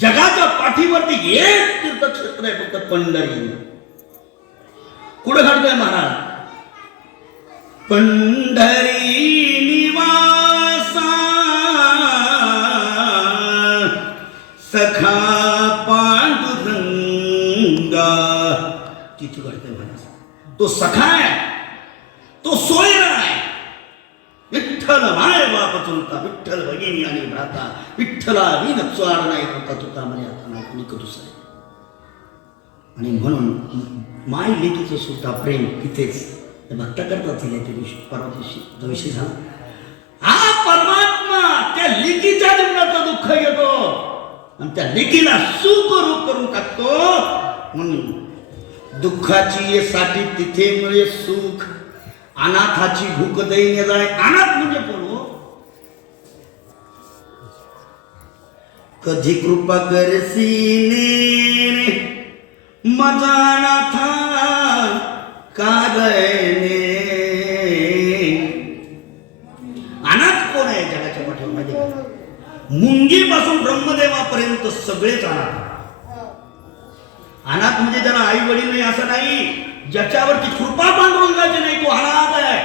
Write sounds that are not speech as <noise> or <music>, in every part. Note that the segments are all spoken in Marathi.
जगाच्या पाठीवरती एक तीर्थक्षेत्र आहे फक्त पंढरी. कुठं घडतोय महाराज? पंढरी निवासा सखा पांडुरंगा. तिथे घडतोय महाराज? तो सखा आहे तो सोयरा आहे विठ्ठल माय बाप चुलता विठ्ठल भगिनी आणि भ्राता विठ्ठला विन चोड नाही होता तुका म्हणे आता नाही कुणी दुसरे आणि म्हणून माय लेकीचं सुद्धा प्रेम तिथेच ते भक्त करतात तिला त्या दिवशी परवा दिवशी जो विषय झाला हा परमात्मा त्या लेकीच्या जीवनाचं दुःख घेतो आणि त्या लेकीला सुखरूप करून टाकतो. म्हणून दुःखाची साठी तिथे मिळे सुख अनाथाची भूक दैन्य जाय अनाथ म्हणजे कोण कधी कृपा करसीने मजा नाथा कागने अनाथ कोण आहे जगाच्या पाठीवर मुंगीपासून ब्रह्मदेवापर्यंत सगळेच अनाथ. अनाथ म्हणजे त्याला आई वडील नाही असं नाही. ज्याच्यावरती कृपा पांडुरंगाची नाही तो अनाथ आहे.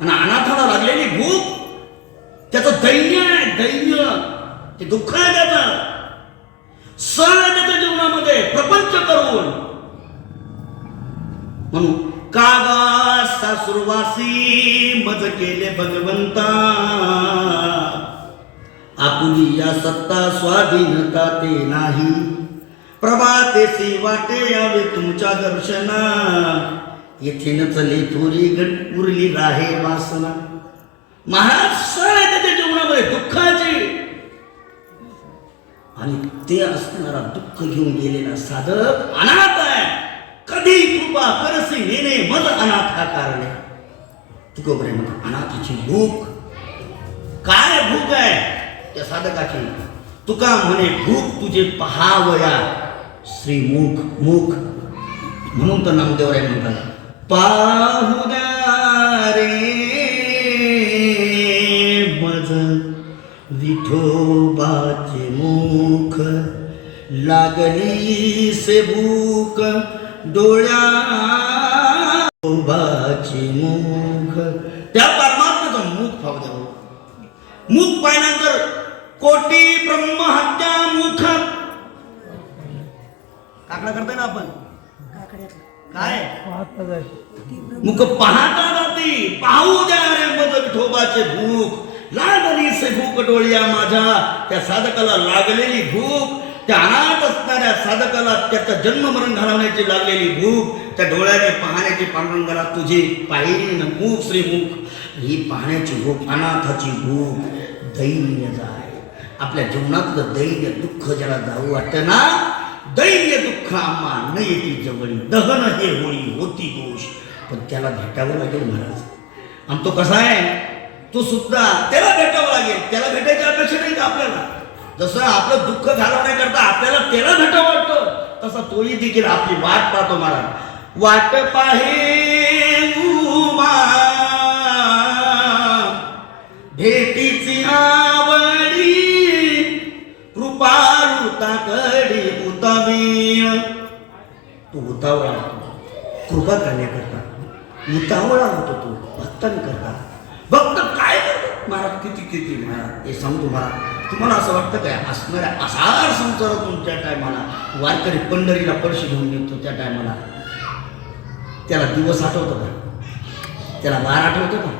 आणि अनाथाला लागलेली भूक त्याचं दैन्य आहे दैन्य. ते दुःख आहे त्याचं सण आहे त्याच्या जीवनामध्ये प्रपंच करून. म्हणून कागा सासुरवासी मज केले भगवंता. आपुली या सत्ता स्वाधीनता ते नाही? प्रभातेसी वाटे यावे तुमच्या दर्शना. येथे न चले थोरी गट उरली राहे वासना. महाराज आहे दुःखाची आणि ते असणारा दुःख घेऊन गेलेला साधक अनाथ आहे. कधी कृपा करसी नेणे मज अनाथा कारणे. तुकोबरे हो म्हणतो अनाथीची भूक. काय भूक आहे? त्या साधकाची. तुका म्हणे भूक तुझे पहावया. श्री मुख मुख म्हणून तर नामदेवराय म्हणतात पाहू लागली से भूक डोळ्या विठोबाचे मुख त्या परमात्म्याचं मुख फाव द्या हो. मुख पाहिल्यानंतर कोटी ब्रह्महत्या मुख काकडा करतोय ना आपण? काय? मुख पाहता जाती. पाहू द्या रे मज विठोबाचे भूक. लागली से भूक डोळ्या माझ्या. त्या साधकाला लागलेली भूक. त्या अनाथ असणाऱ्या साधकाला त्याचा जन्म मरण घालवण्याची लागलेली भूक त्या डोळ्याने पाहण्याची पांडुरंगाला तुझी पाहिली न मुख. श्रीमुख ही पाहण्याची भूक अनाथाची भूक दैन्य जाय. आपल्या जीवनातलं दैन्य दुःख ज्याला जाऊ वाटतं ना दैन्य दुःख आम्हा न येते जवळी. दहन हे होळी होती दोष. पण त्याला भेटावं लागेल महाराज. आणि तो कसा आहे? तो सुद्धा त्याला भेटावं लागेल. त्याला भेटायची अपेक्षा नाही का आपल्याला? जसं आपलं दुःख घालवण्याकरता आपल्याला त्याला घट वाटतं. तसा तोही देखील आपली वाट पाहतो महाराज. वाट पाहे भेटीची आवडी कृपाळुता कडी उतवीण तो उतावळा होतो कृपा करण्याकरता. उतावळा होतो तो. भक्तांकरता. भक्त काय करतो? महाराज किती किती महाराज? हे सांगतो महाराज. तुम्हाला असं वाटतं काय? असणाऱ्या असार संसारातून त्या टायमाला वारकरी पंढरीला पळशी घेऊन निघतो त्या टायमाला. त्याला दिवस आठवतो का? त्याला वार आठवतो का?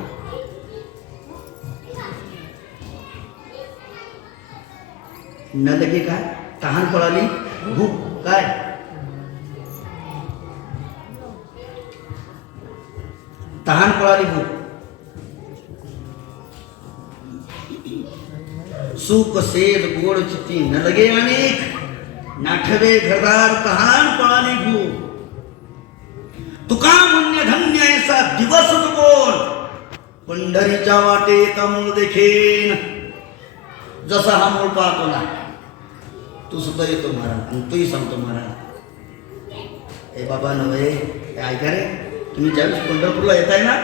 न लगे काय? तहान पळाली? भूक काय? तहान पळाली भूक. सुख सेद गोड चिती न लगे अनेक. नाठवे घरदार तहान पळाली भूक तुका मुन्य धन्य ऐसा दिवस कोण? पंढरीच्या वाटे कमळ देखेन. जसा हा मूळ पाहतो ना. तू सुद्धा येतो महाराज. आणि तूही सांगतो महाराज. ए बाबा नव्हे हे ऐका रे. तुम्ही ज्यावेळेस पंढरपूरला येताय ना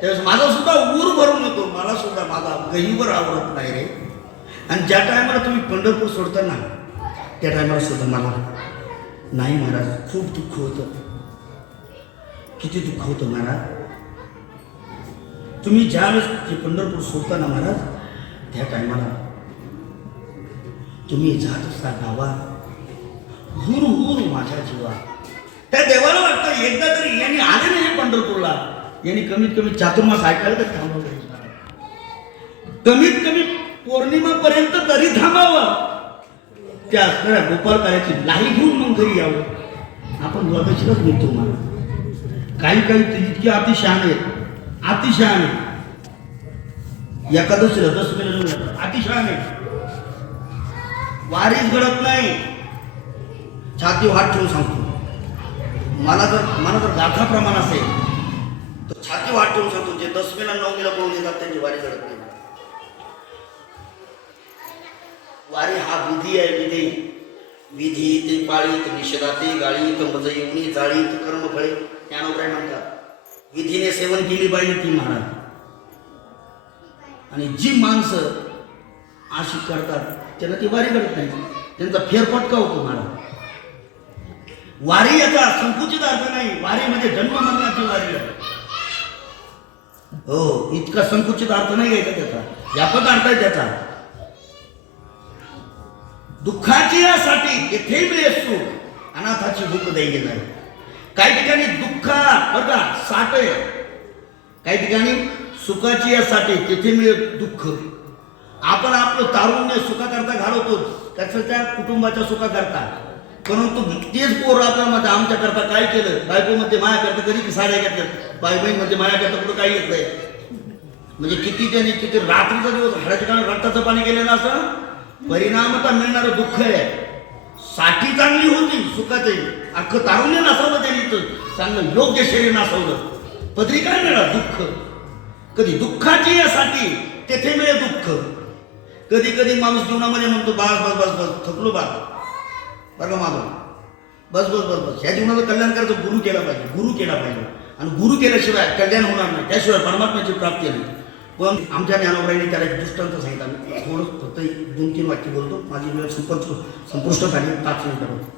त्यावेळेस माझा सुद्धा ऊर भरून येतो. मला सुद्धा माझा गहीवर आवडत नाही रे. आणि ज्या टायमाला तुम्ही पंढरपूर सोडताना त्या टायमाला सुद्धा मला नाही महाराज खूप दुःख होतं. किती दुःख होतं महाराज. तुम्ही ज्यावेळेस ते पंढरपूर सोडताना महाराज त्या टायमाला तुम्ही जात असता गावा हुर हुर माझ्या जीवा. त्या देवाला वाटतं एकदा तरी यांनी आले नाही पंढरपूरला. यांनी कमीत कमी चातुर्मास ऐकायला तर थांबवलं कमीत कमी पौर्णिमापर्यंत तरी थांबावं. त्या असणाऱ्या गोपालकाराची लाई घेऊन मग घरी यावं. आपण द्वादशीलाच मिळतो मला. काही काही तर इतके अतिशहाण आहेत. अतिशहाण आहे एकादशीला दस मिनिट अतिशहाण आहे वारीच घडत नाही. छाती हात ठेवून सांगतो. मला जर मला जर गाथा प्रमाण असेल तर छाती वाट ठेवून सांगतो. जे दसमीला नवमीला बोलून येतात त्यांची वारी घडत नाही. वारी हा विधी आहे विधी. विधी ते पाळी निषेधाते गाळी तर मज येऊनी जाळी तर कर्मफळे ज्ञानोबाई म्हणतात विधीने सेवन केली पाहिजे ती महाराज. आणि जी माणसं आशी करतात त्यांना ती वारी करत नाही त्यांचा फेरफटका होतो महाराज. वारी याचा संकुचित अर्थ नाही. वारी म्हणजे जन्म मरणाची वारी आहे. हो इतका संकुचित अर्थ नाही आहे का त्याचा? व्यापक अर्थ आहे त्याचा. दुःखाची यासाठी येथे मिळे सुख अनाथाची भूक देई नाही काही ठिकाणी दुःख बघा साठ आहे. काही ठिकाणी सुखाची यासाठी तेथे मिळेल दुःख. आपण आपलं तारुण्य सुखाकरता घालवतो. त्याचं त्या कुटुंबाच्या सुखाकरता. परंतु तेच पोर आपल्यामध्ये मध्ये करता काय केलं? बायकोमध्ये माया करता कधी साड्या घेतल्या? बाई बहीणमध्ये माया करता कुठं काय येत नाही म्हणजे किती त्यांनी किती रात्रीचा दिवस हळ्या ठिकाणी रक्ताचं पाणी केलेलं असं? परिणामता मिळणारं दुःख आहे. साठी चांगली होती सुखाची अख्खं तारुण्य नसावलं त्यांनी तर चांगलं योग्य शरीर नसावलं. पदरी काय मिळणार दुःख? कधी दुःखाची यासाठी तेथे मिळे दुःख. कधी कधी माणूस जीवनामध्ये म्हणतो बस बस बस बस थकलो बा बरं का माझं बस बस बस बस. ह्या जीवनाचं कल्याण करायचं गुरु केला पाहिजे गुरु केला पाहिजे. आणि गुरु केल्याशिवाय कल्याण होणार नाही. त्याशिवाय परमात्म्याची प्राप्ती नाही पण आमच्या ज्ञानोबराईने त्याला एक दृष्टांत सांगितला. मी थोडं फक्त दोन तीन वाक्य बोलतो. माझी वेळ संपत संपुष्ट झाली. पाच मिनिटं होतो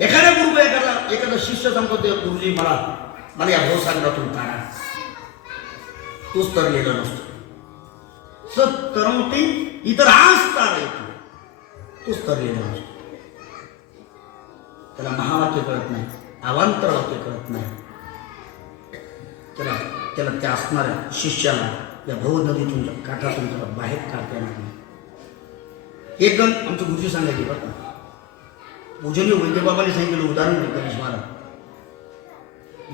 एखाद्या गुरु एखादा एखादा शिष्य सांगतो गुरुजी मला मला या भवसागरातून काढा. तोच तरलेला नसतो. सत तरवते इतर आज तार येतो. तोच तरलेला नसतो. त्याला महावाक्य कळत नाही अवांतर वाक्य कळत नाही. त्याला त्याला त्या असणाऱ्या शिष्याला या भव नदीतून काठातून त्याला बाहेर काढता येणार नाही. एक गण आमचे गुरुजी सांगायचे बरं का. पूजनी वैद्यबाबाने सांगितलं उदाहरण गणेश महाराज.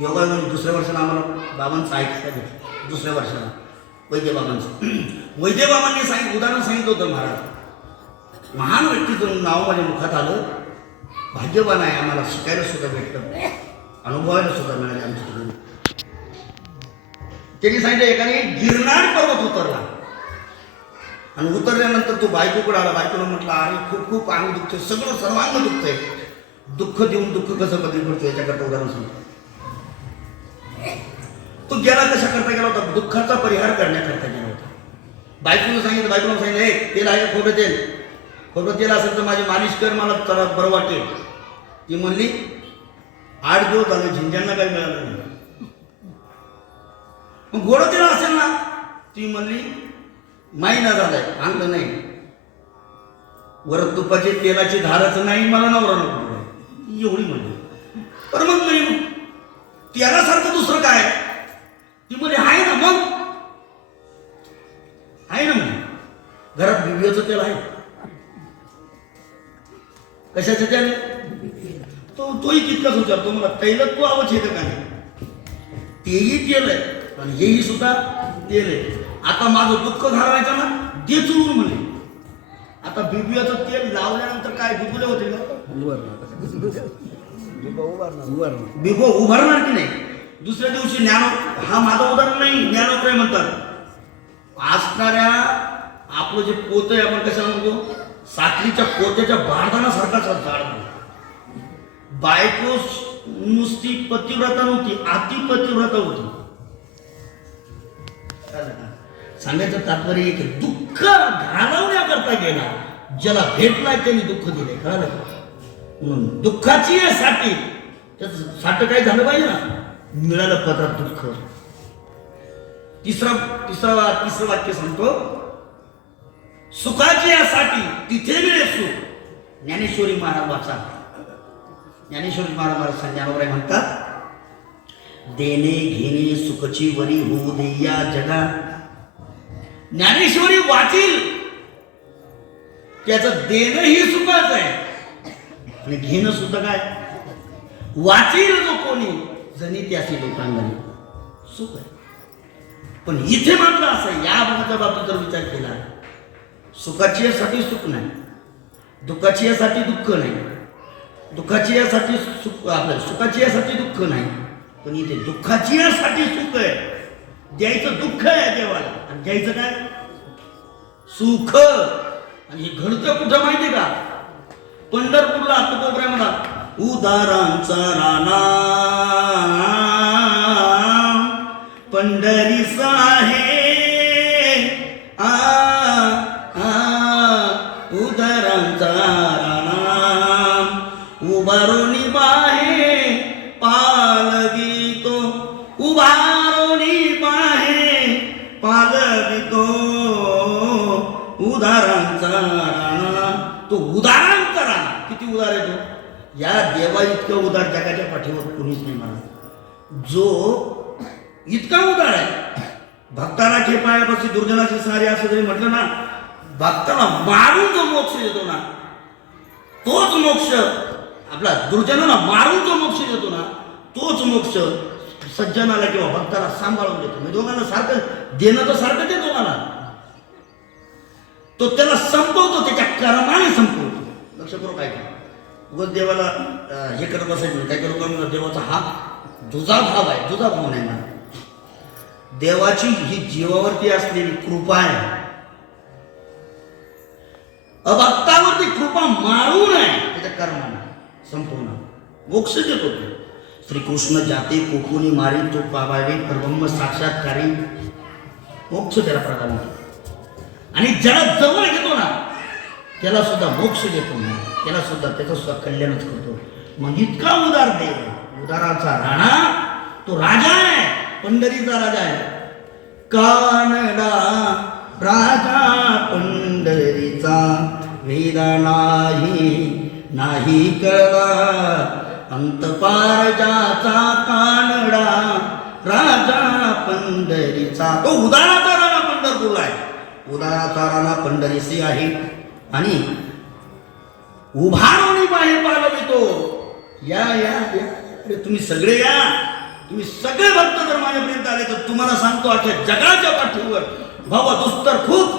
योगा दुसऱ्या वर्षाला आम्हाला बाबांचं ऐकता भेटलं दुसऱ्या वर्षाला. वैद्यबाबांचं. <clears throat> वैद्यबाबांनी सांगितलं उदाहरण सांगितलं होतं महाराज. महान व्यक्तीचं नाव माझ्या मुखात आलं. भाग्यवान आहे आम्हाला शिकायला सुद्धा भेटलं. अनुभवायला सुद्धा मिळाले आमच्या त्यांनी सांगितलं एकाने गिरणार पर्वत उतरला. आणि उतरल्यानंतर तो बायकोकडे आला? बायकोला म्हटलं अरे खूप खूप अंग दुखतोय सगळं सर्वांग दुखतंय. दुःख देऊन दुःख कसं कधी पडतो याच्याकरता उदाहरण सांगतो. तो गेला कशा करता गेला होता? दुःखाचा परिहार करण्याकरता गेला होता. बायकोनं सांगितलं बायकोला सांगितलं हे तेल आहे का खोबरं तेल? खोबरं तेल असेल तर माझी मालिश कर मला बरं वाटेल. ती म्हणली आठ दिवस झाले झिंजांना काही मिळालं नाही. मग गोड तेल असेल ना ती म्हणली महिना झालाय आणलं नाही. वरत तुपाचे तेलाची धारच नाही मला नवरा नको एवढी म्हणली. पण मग मी तेलासारखं दुसरं काय? ती म्हणे आहे ना मग. आहे ना म्हणे घरात बिबियाचं तेल आहे. कशाचं तेल? तो तोही तितकाच विचारतो मला तैलत्व येतं का नाही? तेही तेल आहे. आणि हेही सुद्धा तेल आहे. आता माझं दुःख घालवायचं ना ते चुरून म्हणे आता बिबियाचं तेल लावल्यानंतर काय बिबुले होते का? बिबो उभारणार की नाही? दुसऱ्या दिवशी ज्ञानो हा माझं उदाहरण नाही ज्ञानोत्रय म्हणतात. असणाऱ्या आपलं जे पोत आहे आपण कसं म्हणतो? साखरीच्या पोत्याच्या बारदानासारखाच सारखाच झाड बायको नुसती पतिव्रता नव्हती अति पतिव्रता होती. सांगायचं तात्पर्य एक दुःख घालवण्याकरता गेला. ज्याला भेटलाय त्यांनी दुःख दिले कळालं म्हणून दुःखाची आहे साठी त्याच साठ काय झालं पाहिजे ना? मिळालं पत्रात दुःख. तिसरा तिसरा तिसरं वाक्य सांगतो. सुखाची यासाठी तिथे मिळे सुख. ज्ञानेश्वरी महाराज वाचा. ज्ञानेश्वरी महाराज महाराज संज्ञानवराय म्हणतात देणे घेणे सुखची वरी होऊ दे या जगा ज्ञानेश्वरी वाचील. त्याचं देणं ही सुखाच आहे. आणि घेणं सुद्धा काय? वाचील जो कोणी? जणी त्याची लोकांना सुख आहे. पण इथे मात्र असं या गुणाच्या बाबतीत जर विचार केला सुखाची यासाठी सुख नाही. दुःखाची यासाठी दुःख नाही. दुःखाची यासाठी सुख आपलं सुखाची यासाठी दुःख नाही. पण इथे दुःखाची यासाठी सुख आहे. द्यायचं दुःख आहे देवाला. आणि द्यायचं काय? सुख. आणि हे घडतं कुठं माहितीये का? पंढरपूरला कोपऱ्या म्हणा उदारांचा राणा. पंढरी या देवा इतकं उदार जगाच्या पाठीवर कोणीच नाही मला जो इतका उदार आहे भक्ताला खेपायापाशी दुर्जनाची सारे असं जरी म्हटलं ना भक्ताला मारून जो मोक्ष देतो ना तोच मोक्ष आपला दुर्जनाला मारून जो मोक्ष देतो ना तोच मोक्ष सज्जनाला किंवा भक्ताला सांभाळून देतो. म्हणजे दोघांना सारखं देणं तर सारखं देतो मला तो त्याला संपवतो त्याच्या कर्माने संपवतो. लक्ष करू काय का देवाला हे करत बसायचं. काही काही लोकांना देवाचा हा दुजा भाव आहे दुजा भाव नाही ना देवाची ही जीवावरती असलेली कृपा आहे. अभक्तावरती कृपा मारू नये. त्याच्या कर्मानं संपूर्ण. मोक्ष देतो तो. श्रीकृष्ण जाते कोकुनी मारी तो पावावे परब्रह्म साक्षात्कारी मोक्ष त्याला प्रदान होतो. आणि ज्याला जवळ घेतो ना त्याला सुद्धा मोक्ष देतो नाही त्याला सुद्धा त्याचं सुद्धा कल्याणच करतो. मग इतका उदार देव उदाराचा राणा तो राजा आहे पंढरीचा राजा आहे. कानडा राजा पंढरीचा वेदा नाही नाही कळला. अंतपार ज्याचा कानडा राजा पंढरीचा. तो उदाराचा राणा पंढरपूरला आहे. उदाराचा राणा पंढरीसी आहे. आणि उभारवणी बाहेर पालवितो या या या. अरे तुम्ही सगळे या. तुम्ही सगळे भक्त जर माझ्यापर्यंत आले तर तुम्हाला सांगतो अख्या जगाच्या पाठीवर भावा दुस्तर खूप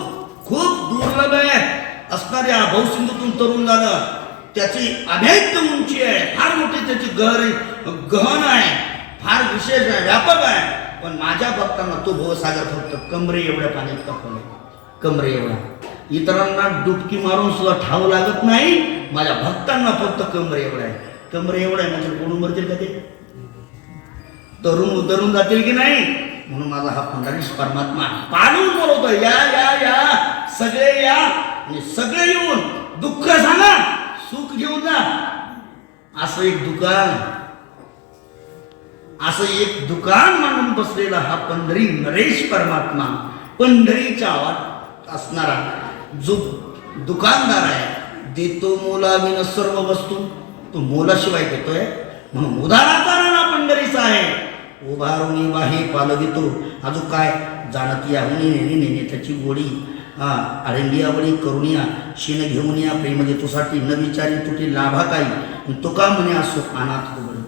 खूप दुर्लभ आहे. असणाऱ्या भाऊसिंधूतून तरुण झालं. त्याची अभेद्य उंची आहे. फार मोठी त्याची गहर गहन आहे. फार विशेष आहे. व्यापक आहे. पण माझ्या भक्तांना तो भवसागर फक्त कमरे एवढ्या पाण्यात टाकून कमरे एवढा. इतरांना डुबकी मारून सुद्धा ठाव लागत नाही. माझ्या भक्तांना फक्त कमरे एवढा आहे कमरे एवढा आहे म्हणजे कोण मरतील का ते? तरुण उतरून जातील की नाही? म्हणून माझा हा पंढरीश परमात्मा पालून बोलवतो या या या. सगळे या आणि सगळे येऊन दुःख सांगा सुख घेऊन जा. असं एक दुकान असं एक दुकान मानून बसलेला हा पंढरी नरेश परमात्मा. पंढरीच्या आवाज असणारा जो दुकानदार आहे देतो मोलाविन सर्व वस्तू तो मोलाशिवाय देतोय. म्हणून उदाराचा राणा पंढरीचा आहे उभारुणी वाही पालवितो. अजून काय जाणती याहुनी नेने नेने त्याची गोडी हा आळंगिया करुणिया शेण घेऊन या प्रेम देतोसाठी न विचारी तुटी लाभा काही. तुका म्हणे असो अनाथ दुबळी.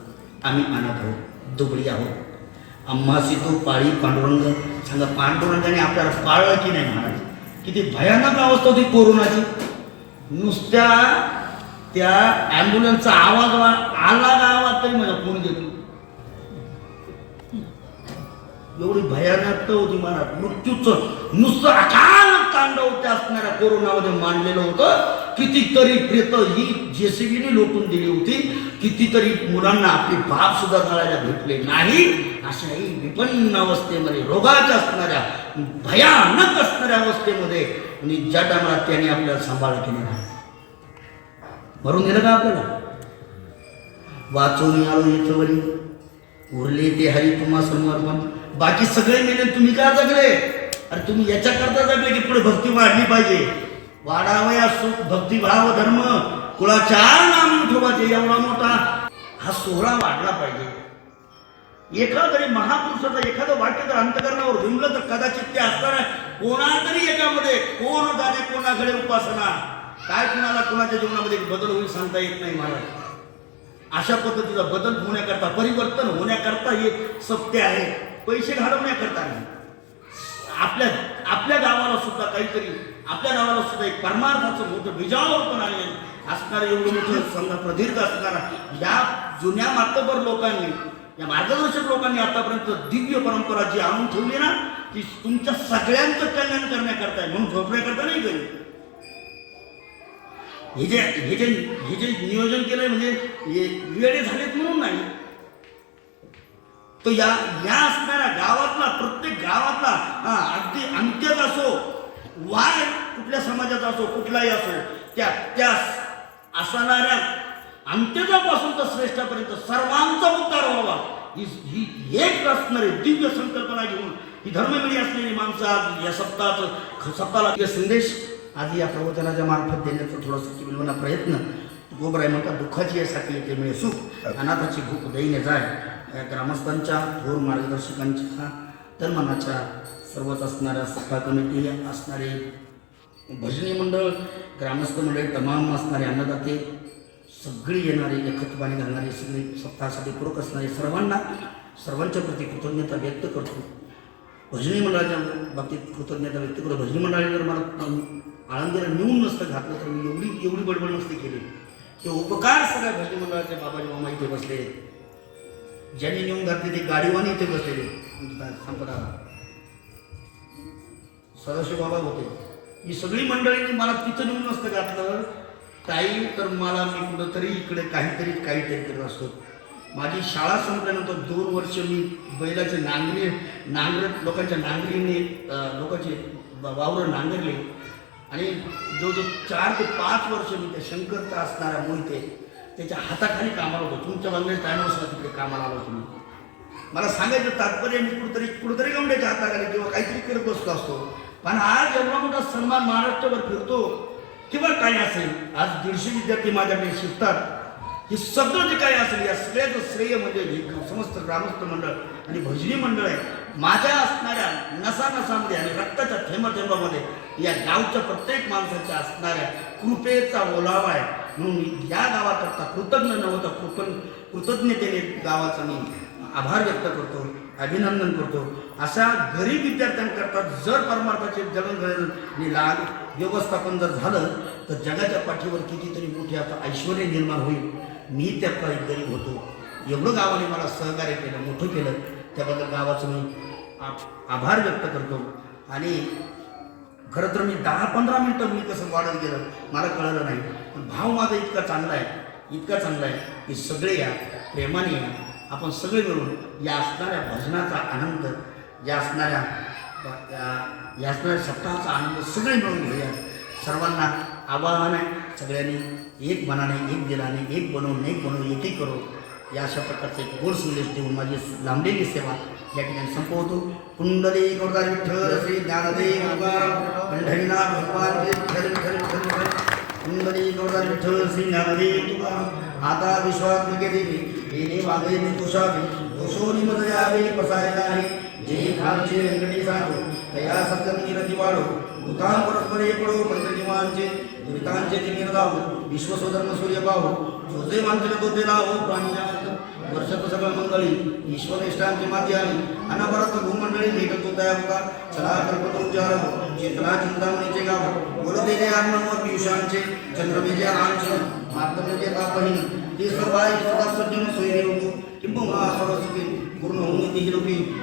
आम्ही अनाथ आहोत दुबळी आहोत. आम्हासी तो पाळी पांडुरंग सांगा पांडुरंगाने आपल्याला पाळलं की नाही महाराज? किती भयानक अवस्था होती कोरोनाची. नुसत्या त्या ॲम्ब्युलन्सचा आवाज वा- आला आवाज तरी माझा फोन घेतो. एवढी भयानक होती महाराज मृत्यूचं नुसतं अकाल तांडव त्या असणाऱ्या कोरोनामध्ये मांडलेलं होतं. कितीतरी प्रेत ही जेसीबीने लोटून दिली होती. कितीतरी मुलांना आपली बाप सुद्धा जायला भेटले नाही अशाही विपन्न अवस्थेमध्ये रोगाच्या असणाऱ्या भयानक असणाऱ्या अवस्थेमध्ये आणि ज्या टायमाला त्याने आपल्याला सांभाळ केली नाही. मरून गेलं का आपल्याला? वाचून आलो इथवरी उरले ते हरी तुम्हा समर्पण बाकी सगळे मेले तुम्ही का जगले? अरे तुम्ही याच्याकरता जगले की पुढे भक्ती वाढली पाहिजे. वाढावया सुख भक्तिभाव धर्म. कुळाच्या नाम विठोबाचे एवढा मोठा हा सोहळा वाढला पाहिजे. एखादा तरी महापुरुषाचं एखादं वाक्य जर अंतकरणावर विमलं तर कदाचित ते असताना कोणातरी याच्यामध्ये कोण जाणे कोणाकडे उपासना. काय कुणाला कुणाच्या जीवनामध्ये बदल होईल सांगता येत नाही महाराज अशा पद्धतीचा बदल होण्याकरता परिवर्तन होण्याकरता हे सत्य आहे. पैसे घालवण्याकरता नाही. आपल्या आपल्या गावाला सुद्धा काहीतरी आपल्या गावाला सुद्धा एक परमार्थाचं मोठं बिजावर पण आहे. असणार एवढं मोठं समजा प्रदीर्घ असणारा या जुन्या मातबर लोकांनी या मार्गदर्शक लोकांनी आतापर्यंत दिव्य परंपरा जी आणून ठेवली ना ती तुमच्या सगळ्यांचं कल्याण करण्याकरता आहे म्हणून झोपण्याकरता नाही केली हे जे हे जे हे जे नियोजन केलंय म्हणजे हे वेळे झालेत म्हणून नाही. तो या या असणाऱ्या गावातला प्रत्येक गावातला हा, अगदी अंत्यच असो वाय कुठल्या समाजाचा असो कुठलाही असो त्या त्या असणाऱ्या अंत्यजापासून तर श्रेष्ठापर्यंत सर्वांचा उद्धार व्हावा. ही ही एक असणारी दिव्य संकल्पना घेऊन ही धर्मवेळी असलेली माणसं आज या सप्ताहाचं सप्ताहाला संदेश आज या प्रवचनाच्या मार्फत देण्याचा थोडासा मिळवणा प्रयत्न. गोबराय म्हणतात दुःखाची यासाठी येते मिळे सुख. अनाथाची भूक दैन्य जाय. या ग्रामस्थांच्या थोर मार्गदर्शकांच्या तन्मनाच्या सर्वच असणाऱ्या सत्ता कमिटी असणारे भजनी मंडळ ग्रामस्थ मंडळ तमाम असणारे अन्नदाते सगळी येणारे एकत्वाने घालणारे सगळे सप्ताहासाठी पूरक असणारे सर्वांना सर्वांच्या प्रती कृतज्ञता व्यक्त करतो. भजनी मंडळाच्या बाबतीत कृतज्ञता व्यक्त करतो. भजनी मंडळाने जर मला आळंदीला मिळून नसतं घातलं तर मी एवढी एवढी बडबड नसते केली. ते उपकार सगळ्या भजनी मंडळाच्या बाबाजी मामा इथे बसले. ज्यांनी नेऊन घातले ते गाडीवाने इथे बसलेले. संपदा. सदाशिव बाबा होते. ही सगळी मंडळींनी मला तिथं नेऊन नसतं घातलं काही तर मला मी कुठंतरी इकडे काहीतरी काहीतरी करत असतो. माझी शाळा संपल्यानंतर दोन वर्ष मी बैलाचे नांगरे नांगरत लोकांच्या नांगरीने लोकांचे वावरं नांगरले. आणि जो जो चार ते पाच वर्ष मी त्या शंकरचा असणारा मोहिते त्याच्या हाताखाली कामाला होतो. तुमच्या बांगल्याच्या टायमावर तिकडे कामाला आलो तुम्ही मला सांगायचं तात्पर्य मी कुठंतरी कुठंतरी गमड्याच्या हाताखाली किंवा काहीतरी करत बसलो असतो. पण आज एवढा मोठा सन्मान महाराष्ट्रभर फिरतो किंवा काही असेल आज दीडशे विद्यार्थी माझ्याकडे शिकतात हे सगळं जे काय असेल या सगळ्याचं श्रेय म्हणजे हे समस्त ग्रामस्थ मंडळ आणि भजनी मंडळ आहे. माझ्या असणाऱ्या नसा नसामध्ये आणि रक्ताच्या थेंबा थेंबामध्ये या गावच्या प्रत्येक माणसाच्या असणाऱ्या कृपेचा ओलावा आहे. म्हणून मी या गावाकरता कृतज्ञ न होता कृतज्ञ कृतज्ञतेने गावाचा मी आभार व्यक्त करतो अभिनंदन करतो. अशा गरीब विद्यार्थ्यांकरता जर परमार्थाचे जगन लाग व्यवस्थापन जर झालं तर जगाच्या पाठीवर कितीतरी मोठे आता ऐश्वर निर्माण होईल. मी त्यातला एक गरीब होतो. एवढं गावाने मला सहकार्य केलं मोठं केलं. त्याबद्दल गावाचं मी आभार व्यक्त करतो. आणि खरं तर मी दहा पंधरा मिनटं मी कसं वाढत गेलं मला कळलं नाही. पण भाव माझा इतका चांगला आहे इतका चांगला आहे की सगळे या प्रेमाने या आपण सगळे मिळून या असणाऱ्या भजनाचा आनंद या असणाऱ्या या- असणाऱ्या सप्ताहाचा आनंद सगळे मिळून घेऊया. सर्वांना आवाहन आहे सगळ्यांनी एक मनाने एक दिलाने एक बनवून एक बनवून एकही करो या अशा प्रकारचे गोड संदेश देऊन माझी लांबलेली सेवा या ठिकाणी संपवतो. कुंडली गोरदार विठ्ठल श्री ज्ञानदेव पंढरीनाथ भगवान की विठ्ठल विठ्ठल विठ्ठल कुंडली गोरदार विठ्ठल श्री ज्ञानदेव तुकाराम. आता विश्वात्मके देवी येणे वागे मी तुषावे दोषोनी मद यावे जे खालचे व्यंकटी सांगो तया सत्यम निरती वाढो. भूतान परस्परे पडो मंत्रजीवांचे दुरितांचे ते निर्दाव. विश्वसोधर्म सूर्य पाहो. जोजे मांजरे तो ते लावो प्राणी वर्षात सगळं मंगळी ईश्वरेष्टांची माती आली. अनावरत भूमंडळी भेटतो तया होता. चला कल्पतो उच्चार हो. चेतना चिंतामणीचे गाव हो. गुरुदेजे जे हो, पियुषांचे चंद्रबेजे आंचन मार्तमेजे तापहीन. ते सर्वाय सदा सज्जन सोयरे होतो. किंबहुना सर्व पूर्ण होऊन ती हिरोपी